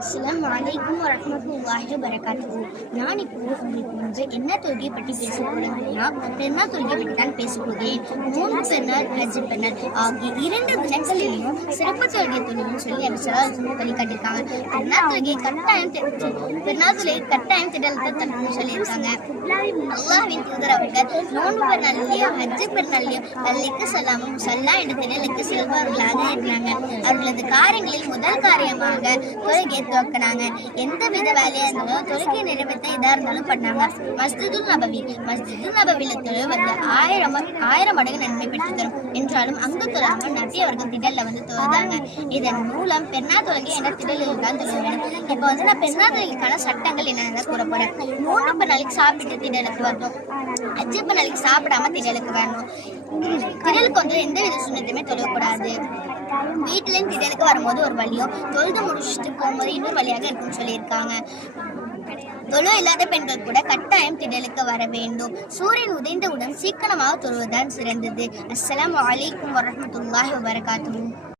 அஸ்ஸலாமு அலைக்கும் வரஹ்மத்துல்லாஹி வபரகாத்துஹு. நான் இப்போ உங்களுக்கு வந்து என்ன தொழுகையை பற்றி பேச போறேன் அப்படின்னா, பெருநாள் தொழுகை பற்றி தான் பேச போகிறேன். நோன்பு பெருநாள், ஹஜ் பெருநாள் ஆகிய 2 தினங்களிலும் சிறப்பு தொழுகை தொழுகணும்னு சொல்லி வழிகாட்டியிருக்காங்க. பெருநாள் தொழுகை கட்டாயம் திடலத்தை தரணும்னு சொல்லியிருக்காங்க. அல்லாஹ்வின் தூதர் அவர்கள் நோன்பு பெருநாளிலேயோ ஹஜ் பெருநாளிலேயோ பள்ளிக்கு செல்லாமல் முசல்லா என்ற திடலுக்கு செல்பவர்களாக இருக்கிறாங்க. அவர்களது காரியங்களில் முதல் காரியமாக தொழுகையை துவக்கினாங்க. எந்த வித வேலையா இருந்தாலும் தொழுகையை நிறைவேற்ற இதா இருந்தாலும் பண்ணாங்க. மஸ்ஜிதுல் நபவில தொழுவது 1000 மடங்கு நன்மை பெற்று தரும் என்றாலும் அங்கு தொழாமல் நபி அவர்கள் திடல்ல வந்து தொழுதாங்க. இதன் மூலம் பெருநாள் தொழுகை என்ற திடலில் தான் தொழுக வேண்டும். இப்போ வந்து நான் பெருநாள் தொழுகைக்கான சட்டங்கள் என்னென்ன கூற போறேன். 3 நாளைக்கு சாப்பிட்டு திடலுக்கு வரணும். 5 நாளைக்கு சாப்பிடாம திடலுக்கு வரணும். திடலுக்கு வந்து எந்த வித சுண்ணத்தையுமே தொழக்கூடாது. வீட்டுல இருந்து திடலுக்கு வரும்போது ஒரு வழியும், தொழுது முடிச்சுட்டு போகும்போது இன்னொரு வழியாக இருக்குன்னு சொல்லியிருக்காங்க. தொழு இல்லாத பெண்கள் கூட கட்டாயம் திடலுக்கு வர வேண்டும். சூரியன் உதைந்தவுடன் சீக்கிரமாக தொழுவதுதான் சிறந்தது. அஸ்ஸலாமு அலைக்கும் வரஹ்மத்துல்லாஹி வபரகாத்துஹு.